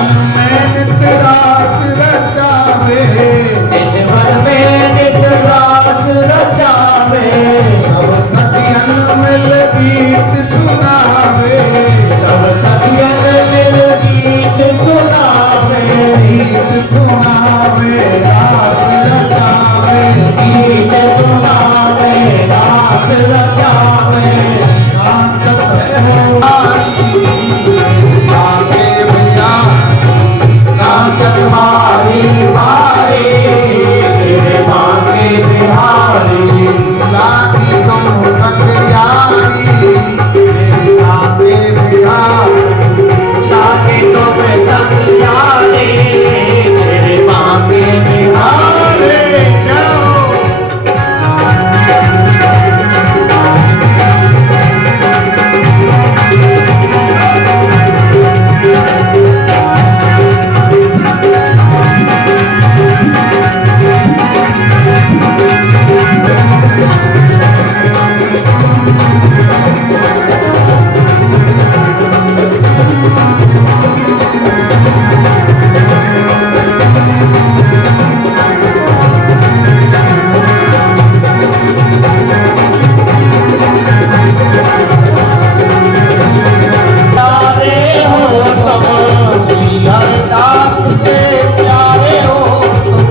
मन में नित रास रचावे, नित मन में नित रास रचावे, सब सखियन मिल गीत सुनावे, सब सखियन मिल गीत सुनावे, गीत सुनावे रास रचावे, गीत सुनावे रास रचावे। कांचन आई आगे भैया, कांचन मारी मारी तेरे मांगे बिहारी, लागी तुम सखियारी मेरी आगे बिहारी, लागे तुम्हें सब यारे तेरे मांगे बिहारी। आगे जाओ प्यारे हो तुम श्री हरिदास के प्यारे हो तुम,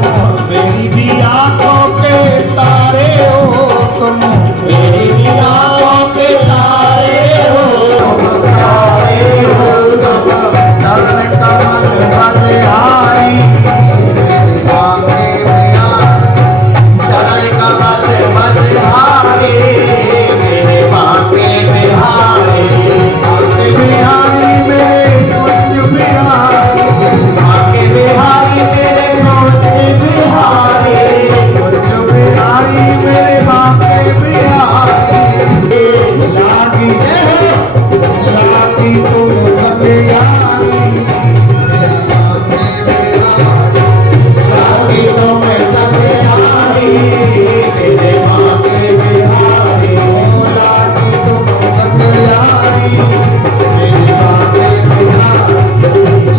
मेरी भी आंखों के तारे हो तुम, मेरी भी आंखों के तारे हो तुम, प्यारे हो तुम, चरण कमल बलिहारी मेरी आगे बिहारी, चरण कमल बलिहारी मेरे मांगे बिहारी, आगे बिहारी मेरे कुंज बिहारी, मांगे बिहारी मेरे कुंज बिहारी, कुंज बिहारी मेरे आगे बिहारी, लागी लागी तुम सखियारी मेरी आगे बिहारी, लागी तुम्हें सब यारी तेरे मांगे बिहारी, लागी तुम सखियारी मेरी आगे बिहारी,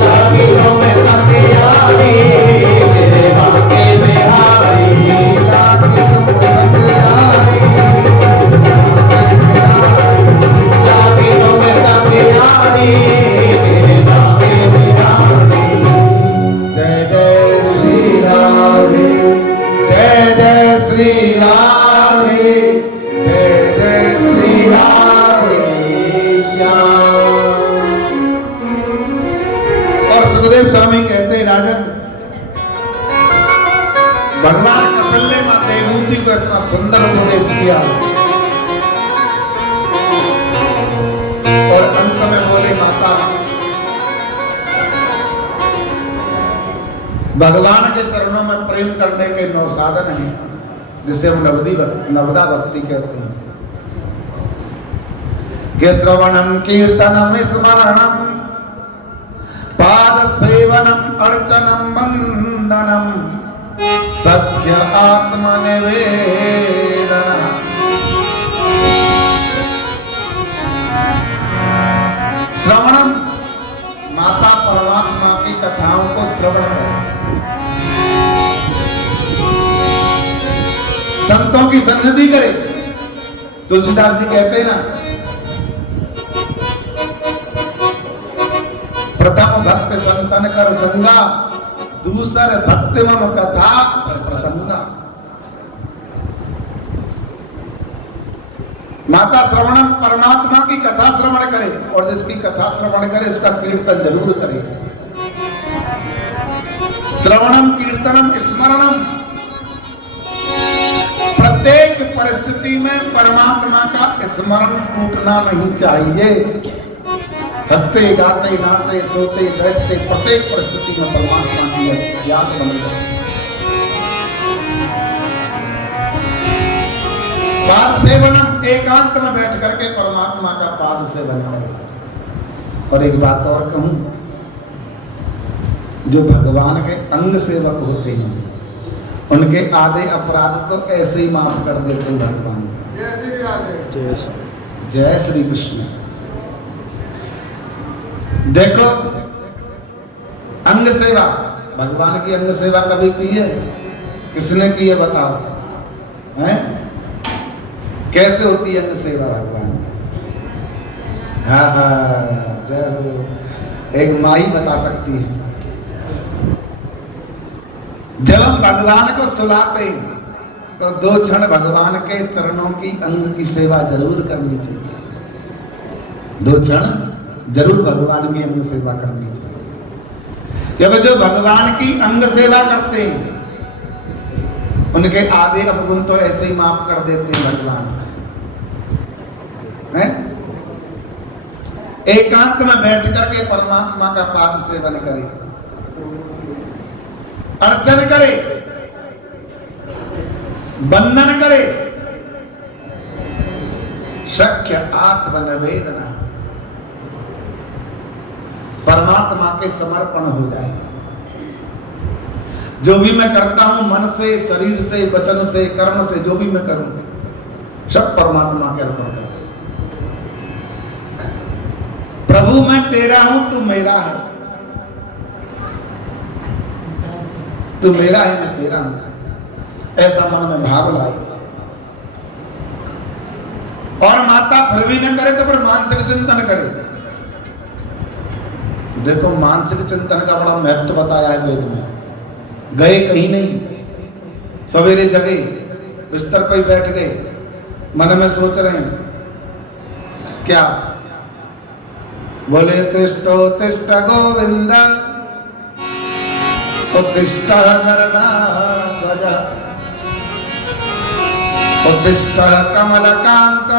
लागी तुम्हें सब यारी तेरे मांगे बिहारी, लागी तुम सखियारी लागी तुम्हें सब यारी तेरे मांगे बिहारी। जय जय श्री राधे, जय जय श्री राधे, जय जय श्री राधे श्याम। और सुखदेव स्वामी कहते हैं राजन, भगवान कपिल ने माता विभूति को इतना सुंदर उपदेश किया और अंत में बोले माता भगवान के चरणों में प्रेम करने के 9 साधन हैं जिसे हम नवदा भक्ति कहते हैं कि श्रवणम कीर्तनम स्मरणम पाद सेवनम अर्चनम वंदनम सत्य आत्मनिवेदन। श्रवणम माता परमात्मा की कथाओं को श्रवण करें, संतों की सन्निधि करें। तुलसीदास जी कहते हैं ना, प्रथम भक्त संतन कर संगा, दूसर भक्त मम कथा प्रसंगा। माता श्रवणम परमात्मा की कथा श्रवण करे और जिसकी कथा श्रवण करे उसका कीर्तन जरूर करे। श्रवणम कीर्तनम स्मरणम, प्रत्येक परिस्थिति में परमात्मा का स्मरण टूटना नहीं चाहिए। हंसते गाते नाते सोते बैठते प्रत्येक परिस्थिति में परमात्मा की याद बनी रहे। पाद सेवनम, एकांत में बैठ करके परमात्मा का पाद सेवन करें। और एक बात और कहूं, जो भगवान के अंग सेवक होते हैं उनके आधे अपराध तो ऐसे ही माफ कर देते हैं भगवान। जय श्री कृष्ण। देखो अंग सेवा, भगवान की अंग सेवा कभी की है? किसने की है बताओ? हैं? कैसे होती है अंग सेवा भगवान? हाँ हाँ, जय हो। एक माई बता सकती है। जब हम भगवान को सुलाते तो 2 क्षण भगवान के चरणों की अंग की सेवा जरूर करनी चाहिए। 2 क्षण जरूर भगवान की अंग सेवा करनी चाहिए, क्योंकि जो भगवान की अंग सेवा करते हैं उनके आधे अवगुण तो ऐसे ही माफ कर देते हैं भगवान हैं? एकांत में बैठ करके परमात्मा का पाद सेवन करे, अर्चन करे, बंधन करे, शक्य आत्मनिवेदना, परमात्मा के समर्पण हो जाए। जो भी मैं करता हूं मन से, शरीर से, वचन से, कर्म से, जो भी मैं करूं सब परमात्मा के अर्पण कर। प्रभु मैं तेरा हूं, तू मेरा है, तू मेरा है, मैं तेरा हूं, ऐसा मन में भाव लाए। और माता फिर भी न करे तो फिर मानसिक चिंतन करे। देखो मानसिक चिंतन का बड़ा महत्व बताया है वेद में। गए कहीं नहीं, सवेरे जगे, बिस्तर पर बैठ गए, मन में सोच रहे हैं क्या? बोले तिष्ठो तिष्ठ गोविंद उत्तिष्ठ गरुड़ध्वज उत्तिष्ठ कमलकांत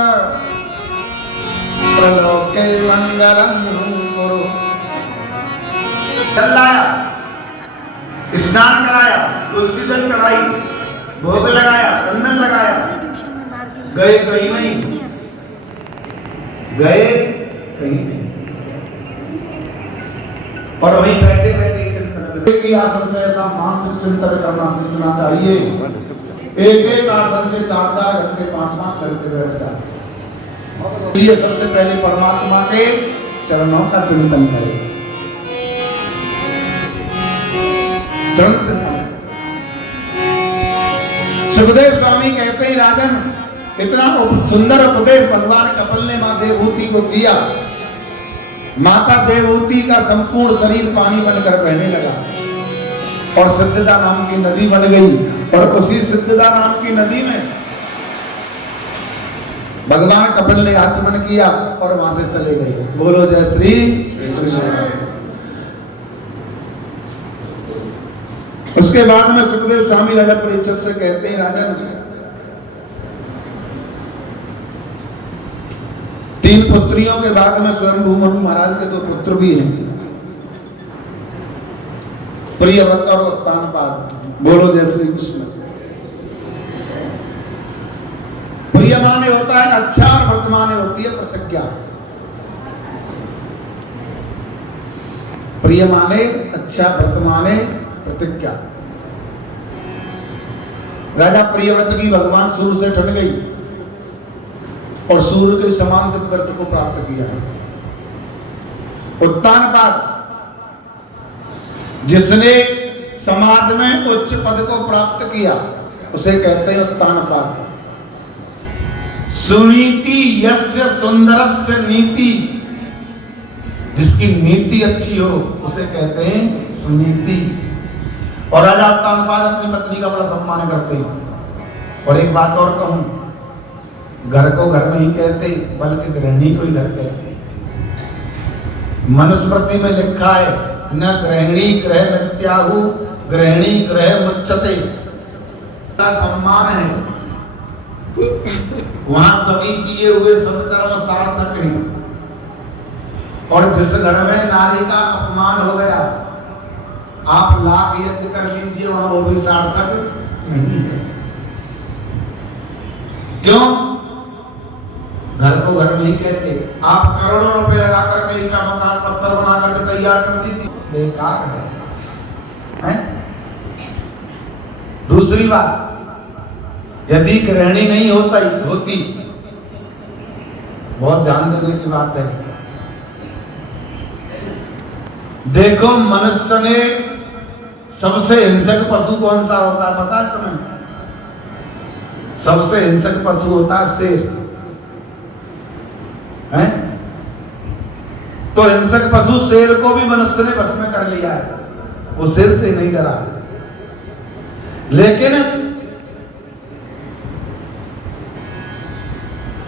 त्रलोके मंगलम कुरु। जल लाया, स्नान कराया, तुलसी दल चढ़ाई, भोग लगाया, चंदन लगाया, गए कहीं नहीं, गए कहीं नहीं, और वहीं बैठे बैठे चिंतन की आसन से ऐसा मानसिक चिंतन करना सीखना चाहिए। एक एक आसन से 4-4 घंटे 5-5 घंटे बैठ जाते। ये सबसे पहले परमात्मा के चरणों का चिंतन करें, चरण चिंतन। सुखदेव स्वामी कहते हैं राजन, इतना सुंदर उपदेश भगवान कपिल ने मां देवहूति को किया। माता देवहूति का संपूर्ण शरीर पानी बनकर बहने लगा और सिद्धदा नाम की नदी बन गई, और उसी सिद्धदा नाम की नदी में भगवान कपिल ने आचमन किया और वहां से चले गए। बोलो जय श्री कृष्ण। उसके बाद में सुखदेव स्वामी राजा परीक्षित से कहते हैं राजन, 3 पुत्रियों के बाद में स्वयंभू मनु महाराज के 2 पुत्र भी हैं, प्रियव्रत और उत्तानपाद। बोलो जय श्री कृष्ण। प्रिय माने होता है अच्छा, और व्रत माने होती है प्रतिज्ञा। प्रिय माने अच्छा, व्रत माने प्रतिज्ञा। राजा प्रियव्रत की भगवान सूर्य से ठन गई और सूर्य के समान व्रत को प्राप्त किया है। उत्तानपाद, जिसने समाज में उच्च पद को प्राप्त किया उसे कहते हैं उत्तानपाद। सुनीति यस्य सुंदरस्य नीति, जिसकी नीति अच्छी हो उसे कहते हैं सुनीति। और राजा उत्तानपाद अपनी पत्नी का बड़ा सम्मान करते हैं। और एक बात और कहूं, घर को घर नहीं कहते बल्कि गृहिणी को ही घर कहते हैं। मनुस्मृति में लिखा है, न गृहिणी गृह मिथ्याहु गृहिणी गृह मुच्यते। का सम्मान है, वहां सभी किए हुए सत्कर्म सार्थक हैं। और जिस घर में नारी का अपमान हो गया, आप लाख यज्ञ कर लीजिए, वहां वो भी सार्थक नहीं है। क्यों? घर को घर नहीं कहते। आप करोड़ों रुपए लगा करके ईटा मकान पत्थर बना करके तैयार कर दीजिए, बेकार है। दूसरी बात, यदि गृहिणी नहीं होती, बहुत ध्यान देने की बात है, देखो मनुष्य ने सबसे हिंसक पशु कौन सा होता है पता है तुम्हें? सबसे हिंसक पशु होता है शेर, है? तो हिंसक पशु शेर को भी मनुष्य ने बस में कर लिया है, वो शेर से नहीं डरा। लेकिन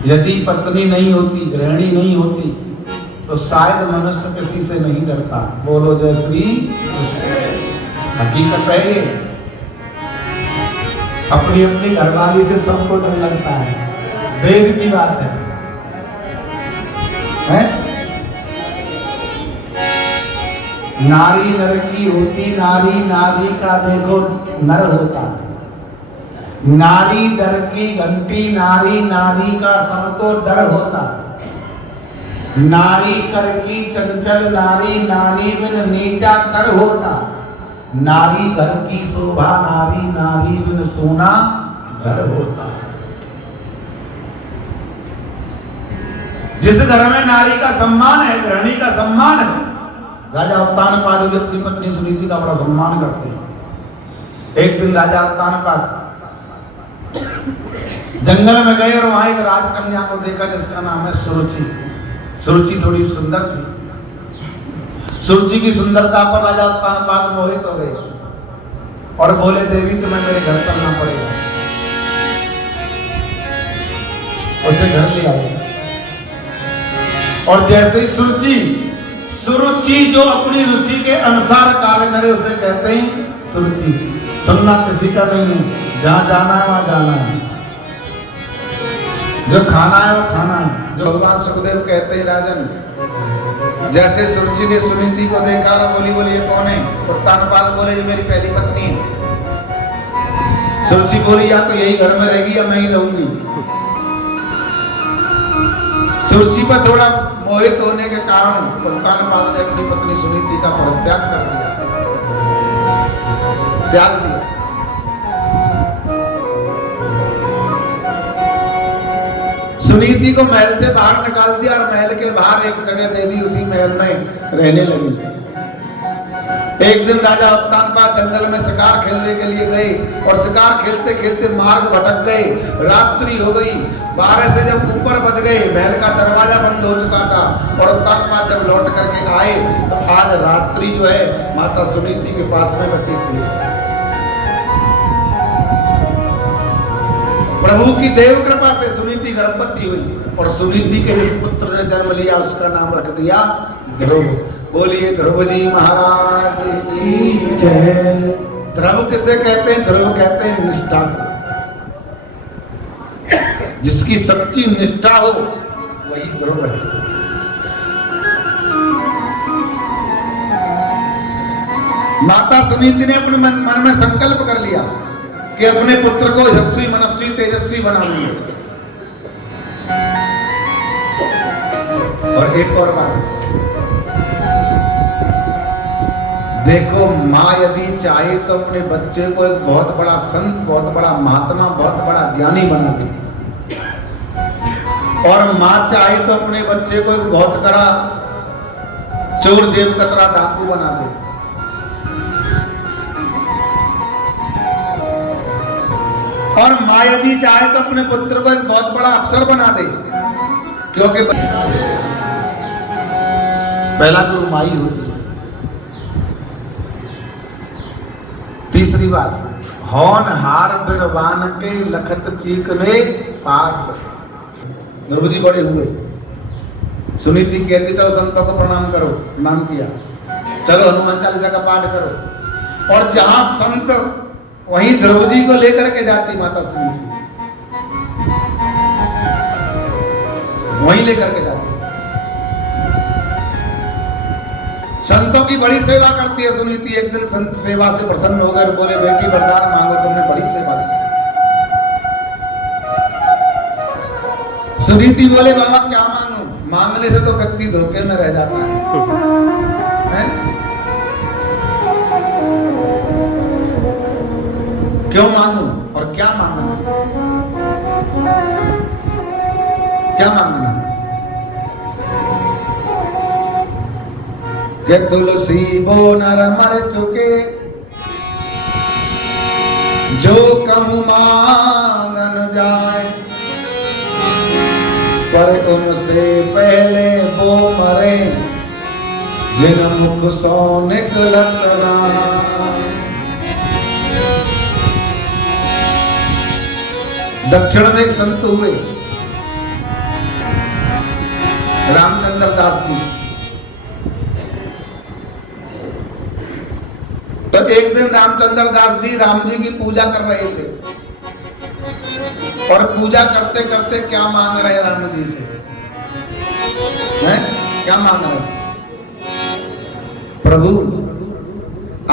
यदि पत्नी नहीं होती, गृहिणी नहीं होती, तो शायद मनुष्य किसी से नहीं डरता। बोलो जय श्री कृष्ण। हकीकत है ये, अपनी अपनी घरवाली से सबको डर लगता है, वेद की बात है, हैं? नारी नर की होती, नारी नारी का देखो नर होता, नारी डर की घंटी, नारी नारी का सबको डर होता, नारी कर की चंचल, नारी नारी बिन नीचा कर होता, नारी घर की शोभा, नारी नारी बिन सोना घर होता। जिस घर में नारी का सम्मान है, गृहिणी का सम्मान है, राजा उत्तानपाद भी अपनी पत्नी सुनीति का बड़ा सम्मान करते हैं। एक दिन राजा उत्तानपाद जंगल में गए और वहां एक राजकन्या को देखा जिसका नाम है सुरुचि। सुरुचि थोड़ी सुंदर थी। सुरुचि की सुंदरता पर राजा उत्तानपाद मोहित हो गए और बोले, देवी तुम्हें मेरे घर चलना पड़ेगा। उसे घर ले आए और जैसे ही सुरुचि जो अपनी रुचि के अनुसार कार्य करे उसे कहते हैं सुरुचि। सुनना किसी का नहीं है, जहां जाना है वहां जाना है, जो खाना है वो खाना है। जो भगवान सुखदेव कहते हैं, राजन, जैसे सुरुचि ने सुनीति को देखा और बोली ये कौन है? उत्तानपाद बोले, ये मेरी पहली पत्नी है। सुरुचि बोली, या तो यही घर में रहेगी या मैं ही रहूंगी। सुरुचि पर थोड़ा मोहित होने के कारण उत्तानपाद ने अपनी पत्नी सुनीति का परित्याग कर दिया, त्याग दिया। सुनीति को महल से बाहर निकाल दिया और महल के बाहर एक जगह दे दी, उसी महल में रहने लगी। एक दिन राजा उत्तानपाद जंगल में शिकार खेलने के लिए गए और शिकार खेलते खेलते मार्ग भटक गए, रात्रि हो गई। 12 से जब ऊपर बज गए, महल का दरवाजा बंद हो चुका था और उत्तानपाद जब लौट करके आए तो आज रात्रि जो है माता सुनीति के पास में व्यतीत हुई। प्रभु की देव कृपा से सुनीति गर्भवती हुई और सुनीति के जिस पुत्र ने जन्म लिया उसका नाम रख दिया ध्रुव। बोलिए ध्रुव जी महाराज की जय। ध्रुव किसे कहते हैं? ध्रुव कहते हैं निष्ठा को। जिसकी सच्ची निष्ठा हो वही ध्रुव है। माता सुनीति ने अपने मन में संकल्प कर लिया कि अपने पुत्र को यशस्वी मनस्वी तेजस्वी बनाऊंगी। और एक और बात देखो, माँ यदि चाहे तो अपने बच्चे को एक बहुत बड़ा संत, बहुत बड़ा महात्मा, बहुत बड़ा ज्ञानी बना दे, और माँ चाहे तो अपने बच्चे को एक बहुत बड़ा चोर जेब कतरा डाकू बना दे। और माँ यदि चाहे तो अपने पुत्र को एक बहुत बड़ा अफसर बना दे, क्योंकि पहला गुरु माँ ही होती है। तीसरी बात, होनहार बिरबान के लखत चीकने पात। ध्रुव जी बड़े हुए, सुनीति कहती चलो संतों को प्रणाम करो, प्रणाम किया, चलो हनुमान चालीसा का पाठ करो। और जहां संत वहीं ध्रुव जी को लेकर के जाती माता सुनीति, वहीं लेकर के जाती। संतों की बड़ी सेवा करती है सुनीति। एक दिन संत सेवा से प्रसन्न हो गए, बोले बेटी वरदान मांगो, तुमने बड़ी सेवा की। सुनीति बोले बाबा क्या मांगू? मांगने से तो व्यक्ति धोखे में रह जाता है? क्यों मांगू और क्या मांगना? क्या मांगना? कि तुलसी बो नर मर चुके, जो कहूँ मांगन जाए, पर उनसे पहले वो मरे, जिन मुख सो निकलत राय। दक्षिण में एक संत हुए रामचंद्र दास जी। तो एक दिन रामचंद्र दास जी राम जी की पूजा कर रहे थे, और पूजा करते करते क्या मांग रहे राम जी से, हैं? क्या मांग रहे? प्रभु,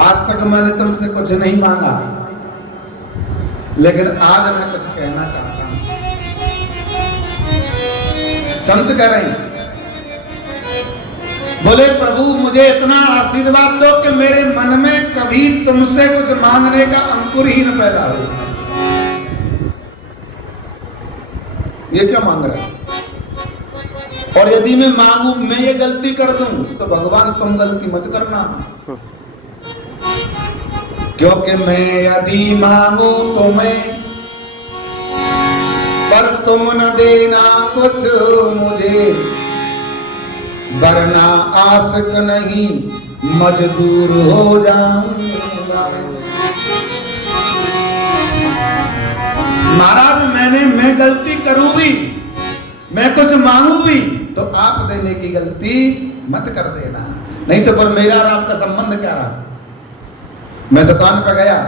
आज तक मैंने तुमसे कुछ नहीं मांगा, लेकिन आज मैं कुछ कहना चाहता हूं। संत कह रहे हैं, बोले प्रभु मुझे इतना आशीर्वाद दो कि मेरे मन में कभी तुमसे कुछ मांगने का अंकुर ही न पैदा हो। ये क्या मांग रहा है? और यदि मैं मांगू, मैं ये गलती कर दूं, तो भगवान तुम गलती मत करना, क्योंकि मैं यदि मांगू तुम्हें, पर तुम न देना कुछ मुझे, वरना आसक नहीं मजदूर हो जाऊंगा। महाराज मैं गलती करूं भी, मैं कुछ मांगू भी, तो आप देने की गलती मत कर देना, नहीं तो पर मेरा और आपका संबंध क्या रहा। मैं दुकान पर गया,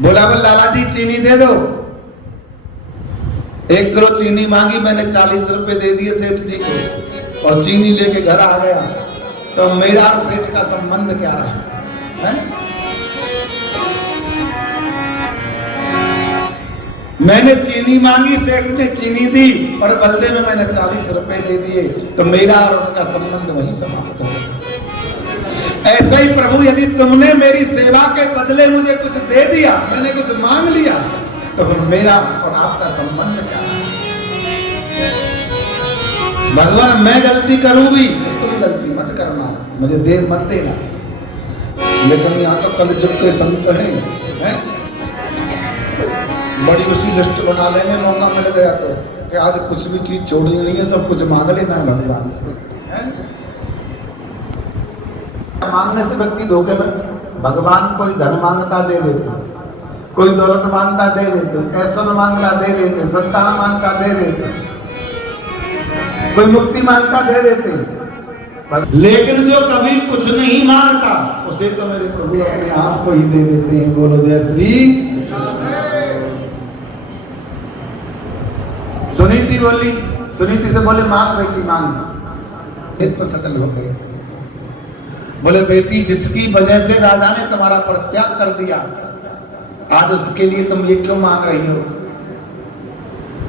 बोला बोल लाला जी चीनी दे दो, 1 किलो चीनी मांगी, मैंने 40 रुपए दे दिए सेठ जी को, और चीनी लेके घर आ गया, तो मेरा और सेठ का संबंध क्या रहा है? मैंने चीनी मांगी, सेठ ने चीनी दी, और बदले में मैंने 40 रुपए दे दिए, तो मेरा और उनका संबंध वहीं समाप्त हो गया। ऐसे ही प्रभु, यदि तुमने मेरी सेवा के बदले मुझे कुछ दे दिया, मैंने कुछ मांग लिया, तो फिर मेरा और आपका संबंध क्या है? भगवान मैं गलती करूं भी, तो तुम गलती मत करना, मुझे देर मत देना। लेकिन यहाँ तो कल जुग के संत हैं, बड़ी उसी लिस्ट बना लेंगे, मौका मिल गया तो कि आज कुछ भी चीज छोड़नी नहीं है, सब कुछ मांग लेना है भगवान से, है? मांगने से व्यक्ति धोखे में, भगवान कोई धन मांगता दे देते, कोई दौलत मांगता दे देते, ऐश्वर्य मांगता दे देते, संतान मांगता दे देते, कोई मुक्ति मांगता दे देते, लेकिन जो कभी कुछ नहीं मांगता, उसे तो मेरे प्रभु अपने आप को ही दे देते हैं। बोलो जय श्री। सुनीति बोली, सुनीति से बोले मांग बेटी मांग, मित्र सटल हो गए। बोले बेटी, जिसकी वजह से राजा ने तुम्हारा परित्याग कर दिया, आज उसके लिए तुम ये क्यों मांग रही हो?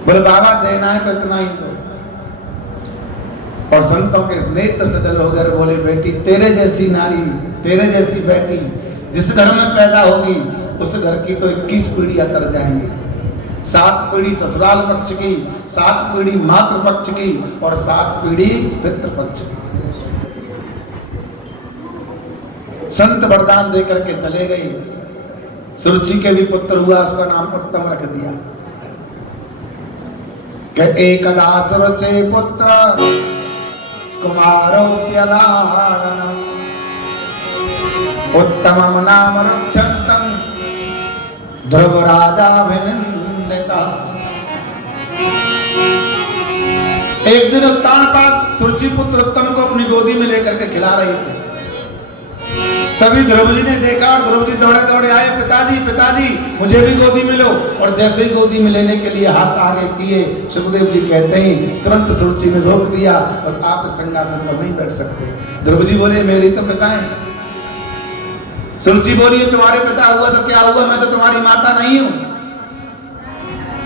बोले बाबा देना है तो इतना ही दो। और संतों के नेत्र सजल हो गए। बोले बेटी, तेरे जैसी नारी, तेरे जैसी बेटी जिस घर में पैदा होगी, उस घर की तो 21 पीढ़ियां तर जाएंगी। 7 पीढ़ी ससुराल पक्ष की, 7 पीढ़ी मातृ पक्ष की, और 7 पीढ़ी पितृ पक्ष की। संत वरदान दे करके चले गए। सुरुचि के भी पुत्र हुआ, उसका नाम उत्तम रख दिया। कि एकदा सुरुचे पुत्र कुमारो प्यलानन, उत्तमम नाम रक्षन्तम ध्रुव राजाभिनन्दिता। एक दिन उत्तानपाद सुरुचि पुत्र उत्तम को अपनी गोदी में लेकर के खिला रहे थे। तभी ध्रुव जी ने देखा और ध्रुव जी दौड़े दौड़े आए, पिताजी पिताजी मुझे भी गोदी में लो। और जैसे ही गोदी में लेने के लिए हाथ आगे किए, सुखदेव जी कहते हैं तुरंत सुरुचि ने रोक दिया और आप इस सिंहासन पर नहीं बैठ सकते। ध्रुव जी बोले मेरी तो पिता है। सुरुचि बोली तुम्हारे पिता हुआ तो क्या हुआ, मैं तो तुम्हारी माता नहीं हूं।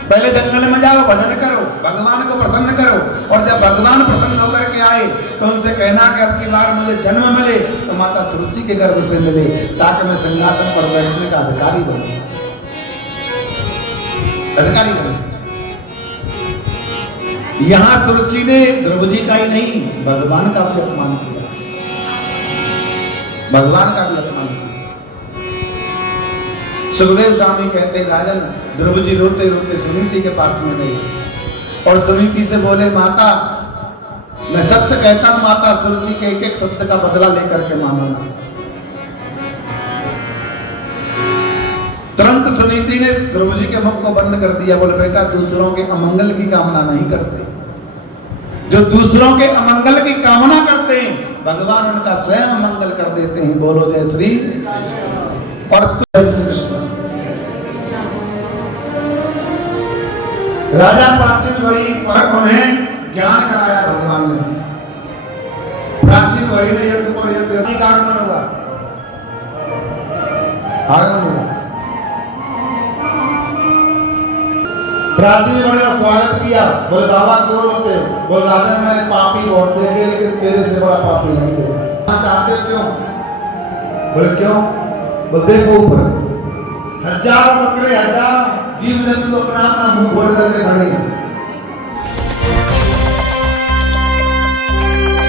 पहले जंगल में जाओ, भजन करो, भगवान को प्रसन्न करो, और जब भगवान प्रसन्न होकर के आए तो उनसे कहना कि अब की बार मुझे जन्म मिले तो माता सुरुचि के गर्भ से मिले, ताकि मैं सिंहासन पर बैठने का अधिकारी बनूं, अधिकारी बनूं। यहां सुरुचि ने ध्रुव जी का ही नहीं, भगवान का भी अपमान किया। भगवान का भी अपमान किया। सुखदेव स्वामी कहते हैं, राजन ध्रुव जी रोते रोते सुनीति के पास में गए और सुनीति से बोले, माता मैं सत्य कहता हूं, माता सुरुचि के एक एक शब्द का बदला लेकर के मानूंगा। तुरंत सुनीति ने ध्रुव जी के मुख को बंद कर दिया। बोले, बेटा दूसरों के अमंगल की कामना नहीं करते, जो दूसरों के अमंगल की कामना करते हैं भगवान उनका स्वयं मंगल कर देते हैं। बोलो जय श्री और जय श्री कृष्ण। राजा प्राचीन वरी पर उन्हें ज्ञान कराया भगवान ने। प्राचीन वरी ने यज्ञ पर यज्ञ आगमन हुआ, आगमन हुआ। प्राचीन वरी ने स्वागत किया। बोले, बाबा क्यों रोते हो? बोले, राजा मैंने पापी बहुत देखे लेकिन तेरे से बड़ा पापी नहीं देखा। चाहते क्यों? बोले, क्यों? बोले, देखो ऊपर हजारों बकरे, हजार जीव जंतु अपना अपना मुंह खोल करके खड़े हैं।